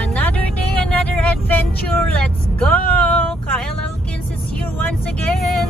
Another day, another adventure. Let's go! Kyle Elkins is here once again.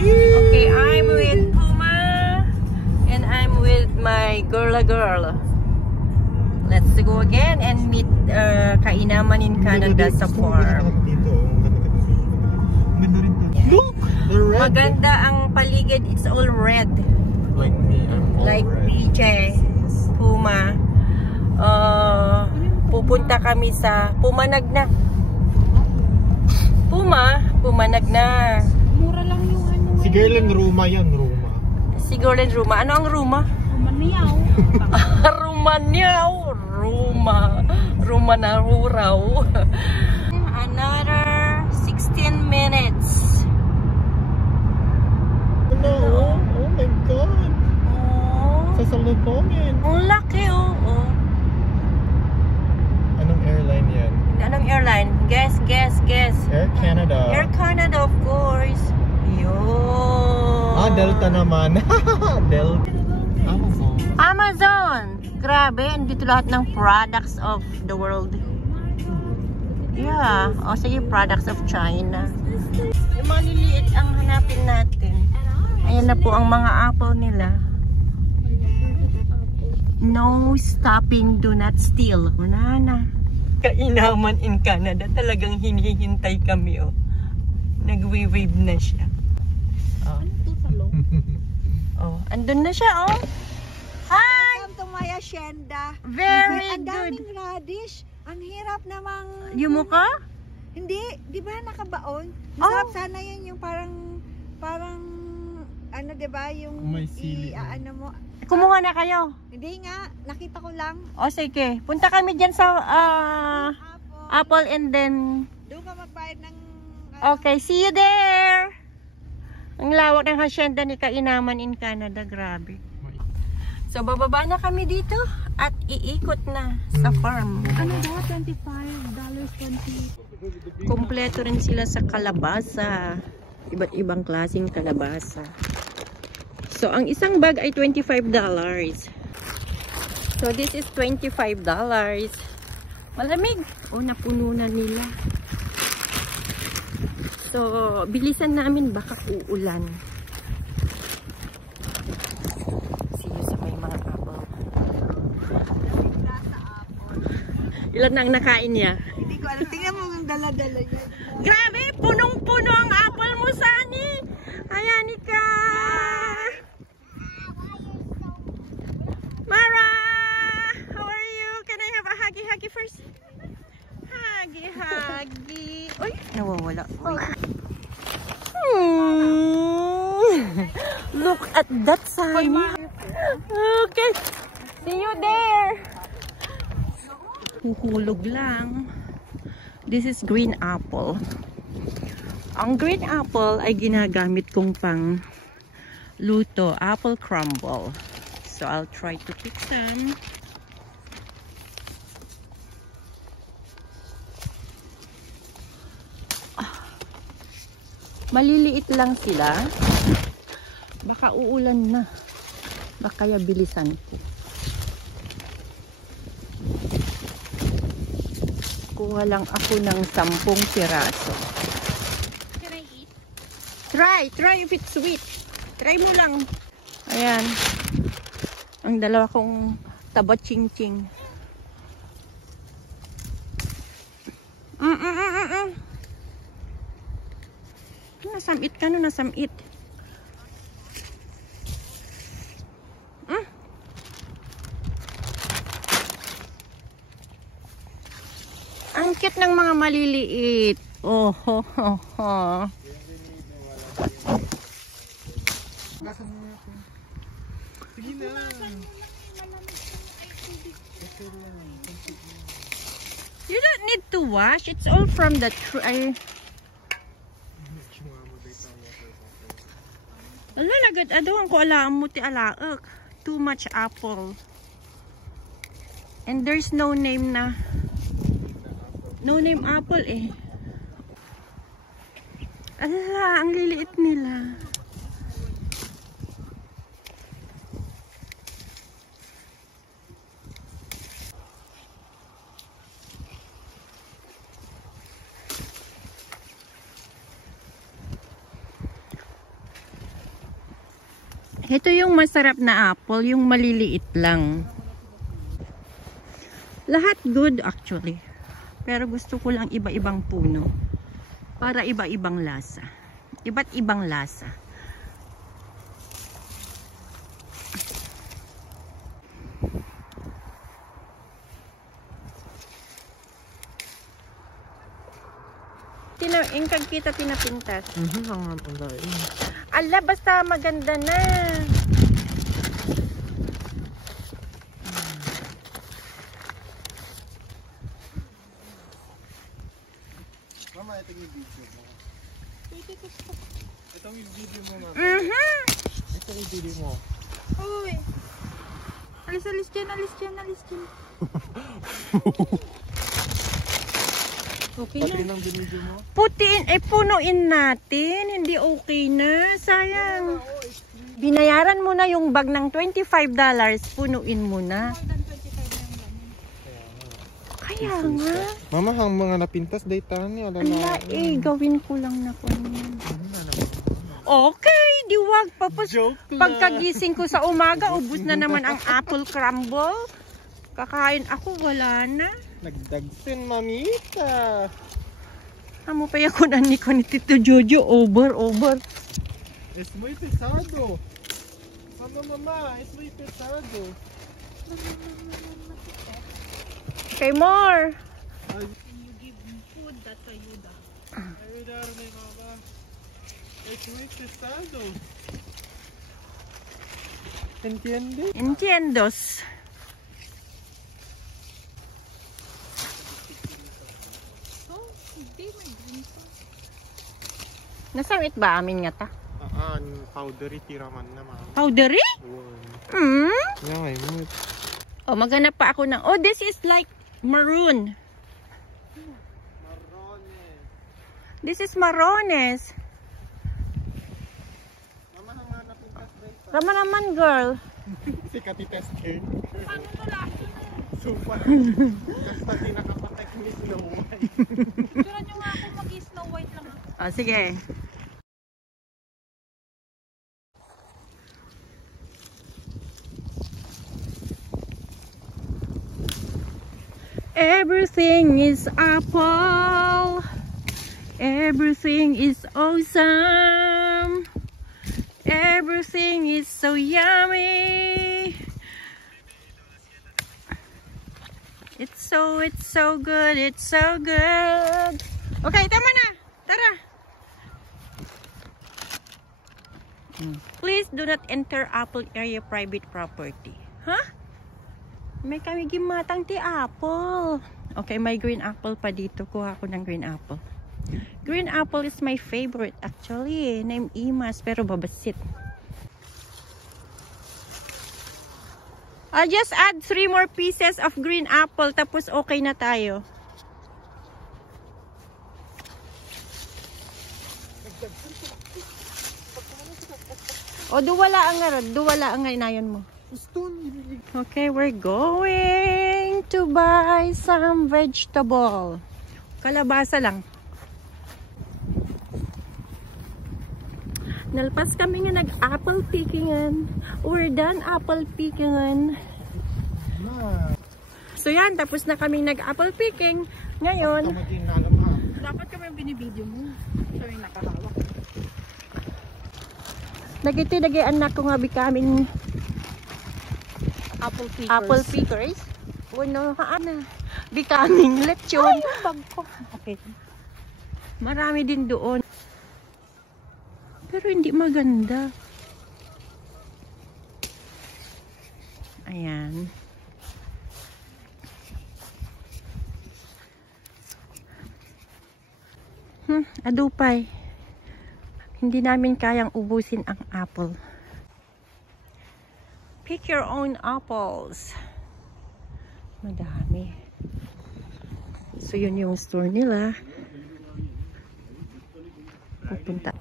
Okay, I'm with Puma and I'm with my girl. Let's go again and meet kainaman in Canada sa farm. Look! They're red. Maganda ang paligid. It's all red. Like me, I'm all Like red. PJ, Puma. Pupunta kami sa Pumanag na. Pumanag na. Mura lang yung ano. Si Gerlen Ruma yun, Ruma. Si Gerlen Ruma. Ano ang Ruma? Rumaniyaw. Rumaniyaw. Ruma na huraw. Another 16 minutes. Hello. Oh my God. Oh, Sa salubongin. ang laki oh. Anong airline yan? Anong airline? Guess. Air Canada. Air Canada, of course. Yun. Delta naman. Delta. Amazon. Grabe, andito lahat ng products of the world. Yeah. O sige, products of China. Yung maliliit ang hanapin natin. Ayan na po ang mga apple nila. No stopping, do not steal. Wala na. Kainaman in Canada. Talagang hinihintay kami oh. Nagwe-wave na siya. Oh. Ano to sa loob? Oh, andun na siya oh. Hi! Welcome to my hacienda. Very Ang good. daming radish. Ang hirap namang... Yung mukha? Hindi, di ba nakabaon? Oh. Masarap sana yun yung parang ano di ba yung May sili. ano mo. Kumuha na kayo. Hindi nga, nakita ko lang. O sige, punta kami dyan sa apple and then... Doon ka magbayad ng... Okay, see you there! Ang lawak ng hacienda ni Kainaman in Canada, grabe. So bababa na kami dito at iikot na sa farm. Ano daw? $25.20. Kompleto rin sila sa kalabasa. Iba't ibang klaseng kalabasa. So ang isang bag ay $25. So this is $25. Malamig. O napuno na nila. So bilisan namin baka uulan. See you sa may mga apple. Ilan na ang nakain niya? Hindi ko alam. Tingnan mo ang dala-dala niya. Grabe! Punong-puno ang apple mo, Sunny! Ayan, Ika! Mara! How are you? Can I have a huggy-huggy first? Huggy-huggy! Uy! Nawawala. Look at that, Sunny! Okay! See you there! Huhulog lang. This is green apple. Ang green apple ay ginagamit kong pang luto, apple crumble. So I'll try to pick some. Maliliit lang sila. Baka uulan na. Baka kaya bilisan ko. Kuha lang ako ng 10 piraso. Can I eat? Try if it's sweet. Try mo lang. Ayan. Ang dalawa kong taba ching-ching. Nasamit ka no, nasamit. Ang cute ng mga maliliit. Oh, ho, ho, ho. Sige na. You don't need to wash. It's all from the tree. Wala na agad. Adohan ko alaam mo ti alaak. Too much apple. And there's no name na. No name apple eh. Ala, ang liliit nila. Ito yung masarap na apple, yung maliliit lang. Lahat good actually. Pero gusto ko lang iba-ibang puno. Para iba-ibang lasa. Iba't ibang lasa. Ingkag kita pinapintas. Ala, basta maganda na. Mama, ito yung video mo. Ito yung video mo, mama. Ito yung video mo. Uy! Alis dyan. Okay Pati na. ng binidyo mo. Putiin, punuin natin. Hindi okay na. Sayang. Binayaran mo na yung bag ng $25. Punuin mo na. Kaya nga. Mama, hang mga napintas, daytahan niya. Ala, gawin ko lang na po. Okay, di wag. Joke lang. Pagkagising ko sa umaga, ubus na naman ang apple crumble. Kakain ako, wala na. Nagdagsin, mamita. Amo pa ako na ni Tito Jojo. Over. Es muy pesado. Mama, es muy pesado. Okay, more. You give me food, that's ayuda. Ayudarme, mama. Es muy pesado. ¿Entiende? Entiendos. Oh, hindi, may ganito. Nasamit ba amin nga ta? Powdery tiraman naman. Powdery? Hmm? Yeah, Oh, maghanap pa ako ng... Oh, this is like maroon. Marrones. This is marrones. Mama, hang mga napintas, daytahan. Rama naman, girl. Si Katita scared. Paano lalaki na? Super. Basta di nakapatay ni Snow White. Turan nyo nga ako mag-Snow White lang. Oh, sige. Everything is apple. Everything is awesome. Everything is so yummy. It's so good. It's so good. Okay, tama na. Tara. Please do not enter Apple area private property. Huh? May kami gimatang ti apple. Okay, may green apple pa dito. Kuha ko ng green apple. Green apple is my favorite actually. Name Imas, pero babasit. I'll just add 3 more pieces of green apple tapos okay na tayo. O, duwala ang inayon mo. Okay, we're going to buy some vegetable. Kalabasa lang. Nalpas kami nga nag-apple pickingan. We're done apple pickingan. So yan, tapos na kami nag-apple picking. Ngayon, Dapat kami yung binibideo mo. Siya yung nakahawak. nagiti anak ko nga becoming Apple pickers. apple pickers. Uno, haana. Becoming lechon. Bag ko. Okay. Marami din doon. Pero hindi maganda. Ayan. Adupay. Hindi namin kayang ubusin ang apple. Pick your own apples. Madami. So, yun yung store nila. Pupunta.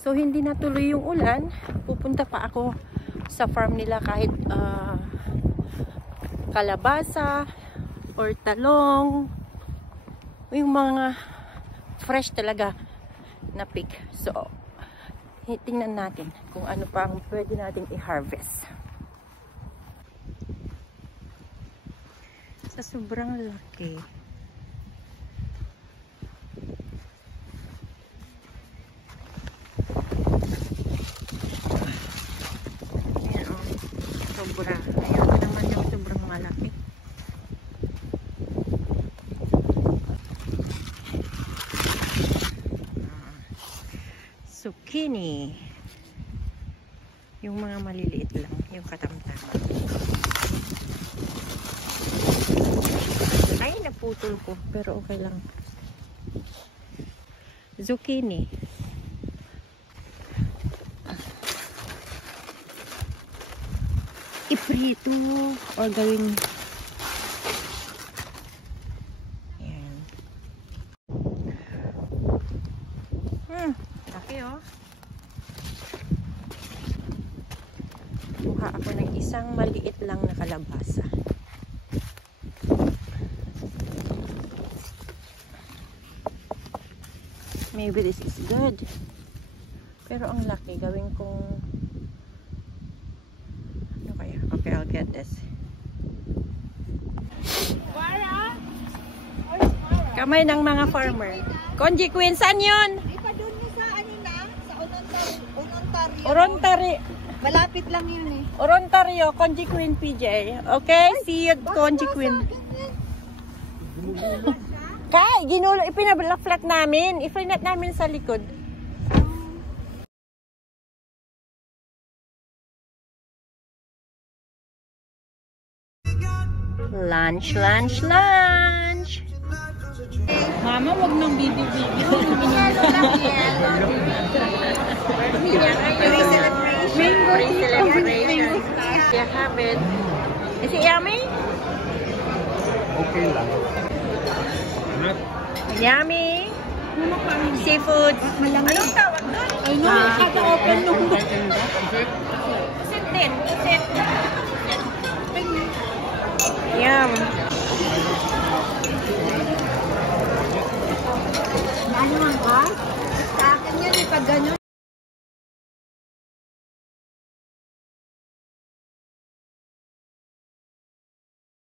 So, hindi natuloy yung ulan. Pupunta pa ako sa farm nila kahit kalabasa or talong. Yung mga fresh talaga na pick. So, tingnan natin kung ano pa ang pwede nating i-harvest. Sa sobrang laki. Ayan o. Sobra. Ayan pa naman yung sobrang malaki. Zucchini. Yung mga maliliit lang. Yung katamtaman. Ay, naputol ko. Pero okay lang. Zucchini. Iprito. O gawin. Ayan. Laki oh. Kuha ako ng isang maliit lang na kalabasa. Maybe this is good. Pero ang laki. Gawin kong... Ano kaya? Okay, I'll get this. Kamay ng mga farmer. Konji Queen, saan yun? Ipa doon niya sa ano na? Sa Onontario. Orontario. Malapit lang yun eh. Orontario, Konji Queen PJ. Okay? See you, Konji Queen. Kay, ginulo, ipinabla-flat namin. Ifinat namin sa likod. Lunch, lunch, lunch. Mama, wag nang video-video. Pre-celebration. You have it. Is it yummy? Okay lang. Yummy. Seafood. Anong tawag doon? Ay no, kada-open nung Isit din. Isit. Yum. ano nga ba? Sa akin yan eh, pag gano'n.